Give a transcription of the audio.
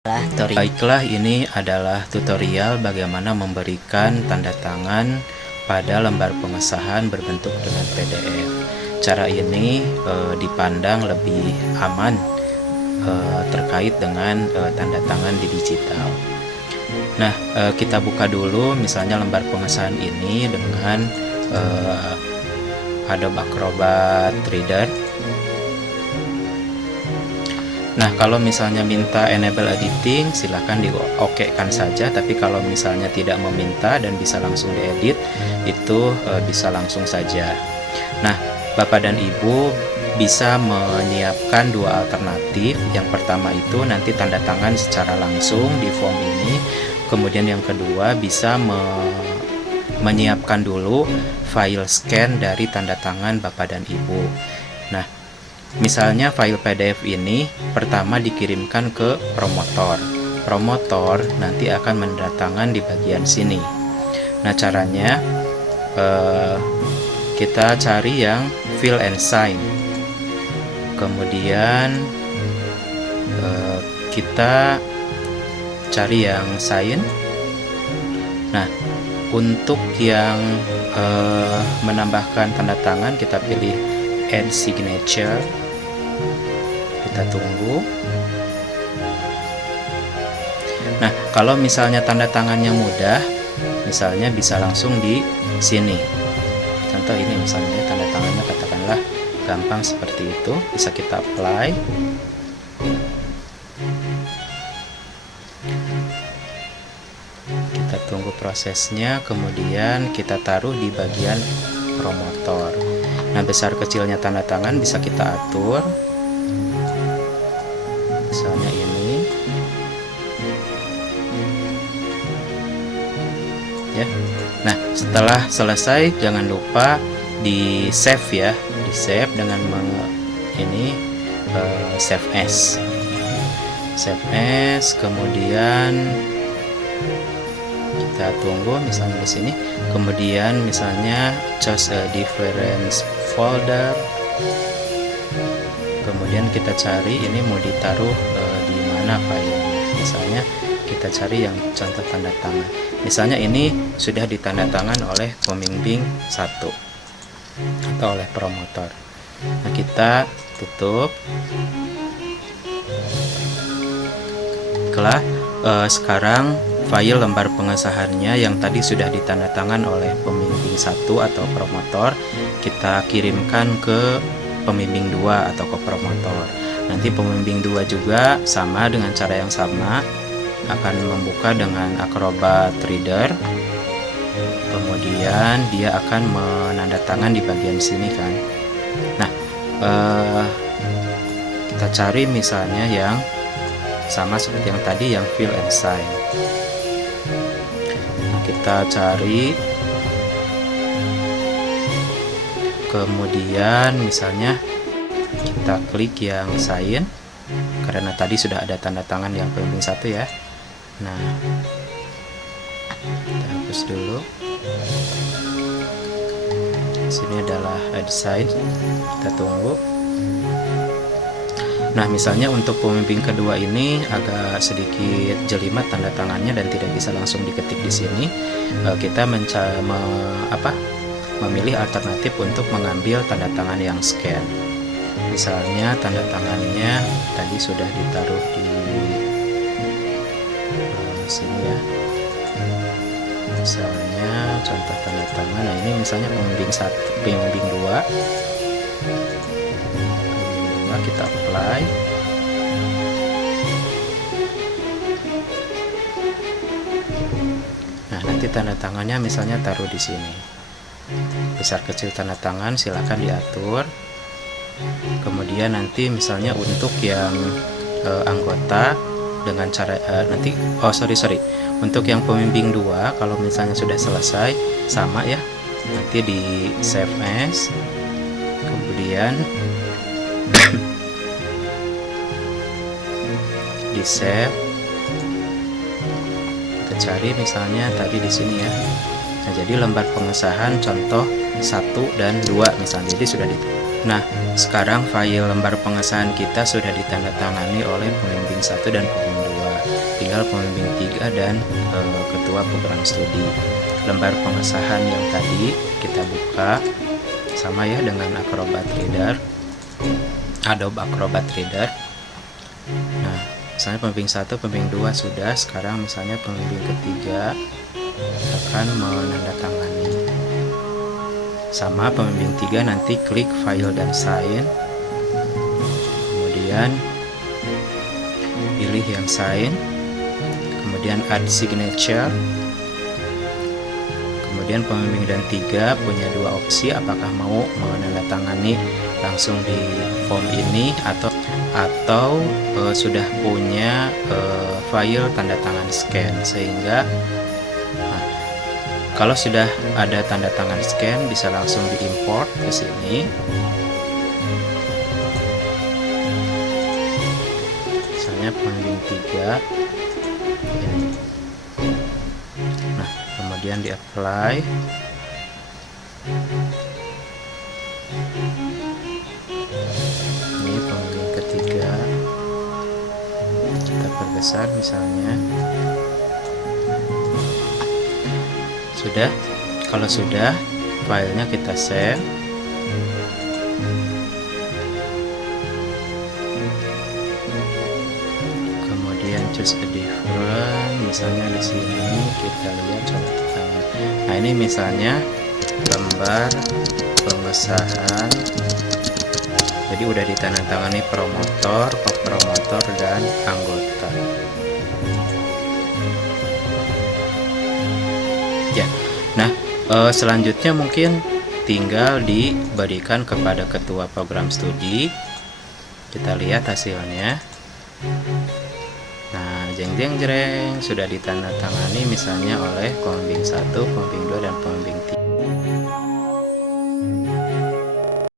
Baiklah, ini adalah tutorial bagaimana memberikan tanda tangan pada lembar pengesahan berbentuk dengan PDF. Cara ini dipandang lebih aman terkait dengan tanda tangan di digital. Nah, kita buka dulu misalnya lembar pengesahan ini dengan Adobe Acrobat Reader. Nah, kalau misalnya minta enable editing, silahkan di-OK-kan saja. Tapi kalau misalnya tidak meminta dan bisa langsung diedit, itu bisa langsung saja. Nah, Bapak dan Ibu bisa menyiapkan dua alternatif. Yang pertama itu nanti tanda tangan secara langsung di form ini. Kemudian yang kedua bisa menyiapkan dulu file scan dari tanda tangan Bapak dan Ibu. Nah, misalnya file PDF ini pertama dikirimkan ke promotor. Promotor nanti akan menandatangan di bagian sini. Nah, caranya kita cari yang fill and sign. Kemudian kita cari yang sign. Nah, untuk yang menambahkan tanda tangan kita pilih add signature. Kita tunggu. Nah, kalau misalnya tanda tangannya mudah, misalnya bisa langsung di sini. Contoh ini misalnya tanda tangannya katakanlah gampang seperti itu, bisa kita apply. Kita tunggu prosesnya, kemudian kita taruh di bagian promotor. Nah, besar kecilnya tanda tangan bisa kita atur. Misalnya ini. Ya. Nah, setelah selesai jangan lupa di save ya. Di save dengan save as. Save as, kemudian kita tunggu misalnya di sini. Kemudian misalnya choose a different folder. Kemudian kita cari ini mau ditaruh di mana filenya. Misalnya kita cari yang contoh tanda tangan. Misalnya ini sudah ditandatangan oleh pembimbing 1 atau oleh promotor. Nah, kita tutup. Sekarang file lembar pengesahannya yang tadi sudah ditandatangan oleh pembimbing 1 atau promotor kita kirimkan ke pembimbing 2 atau ke promotor. Nanti pembimbing 2 juga sama dengan cara yang sama akan membuka dengan Acrobat Reader. Kemudian dia akan menandatangan di bagian sini kan. Nah, kita cari misalnya yang sama seperti yang tadi, yang fill and sign. Nah, kita cari, kemudian misalnya kita klik yang sign karena tadi sudah ada tanda tangan yang pembimbing 1 ya. Nah, kita hapus dulu. Sini adalah add sign. Kita tunggu. Nah, misalnya untuk pembimbing kedua ini agak sedikit jelimet tanda tangannya dan tidak bisa langsung diketik di sini. Kita memilih alternatif untuk mengambil tanda tangan yang scan. Misalnya tanda tangannya tadi sudah ditaruh di sini ya. Misalnya contoh tanda tangan. Nah, ini misalnya pembimbing 1, pembimbing 2. Kita apply. Nah, nanti tanda tangannya misalnya taruh di sini. Besar kecil tanda tangan silakan diatur. Kemudian nanti misalnya untuk yang anggota dengan cara untuk yang pembimbing 2 kalau misalnya sudah selesai sama ya. Nanti di save as. Kemudian di save, kita cari misalnya tadi di sini ya. Nah, jadi lembar pengesahan contoh 1 dan 2 misalnya, jadi sudah Nah, sekarang file lembar pengesahan kita sudah ditandatangani oleh pembimbing 1 dan pembimbing 2. tinggal pembimbing 3 dan ketua program studi. Lembar pengesahan yang tadi kita buka sama ya dengan Acrobat Reader, Adobe Acrobat Reader. Nah, misalnya pembimbing 1, pembimbing 2 sudah, sekarang misalnya pembimbing ketiga akan menandatangani. Sama pembimbing 3 nanti klik file dan sign, kemudian pilih yang sign, kemudian add signature. Kemudian pembimbing dan 3 punya dua opsi, apakah mau menandatangani langsung di form ini atau sudah punya file tanda tangan scan, sehingga kalau sudah ada tanda tangan scan bisa langsung diimport ke sini. Misalnya pembimbing 3 ini. Nah, kemudian di apply. Ini pembimbing ketiga, kita perbesar misalnya. Sudah. Kalau sudah, filenya kita save. Kemudian choose a different, misalnya di sini kita lihat cara tangan. Nah, ini misalnya lembar pengesahan. Jadi udah ditandatangani promotor, co-promotor dan anggota. Ya. Nah, selanjutnya mungkin tinggal diberikan kepada ketua program studi. Kita lihat hasilnya. Nah, jeng jeng jreng sudah ditandatangani misalnya oleh pembimbing 1, pembimbing 2 dan pembimbing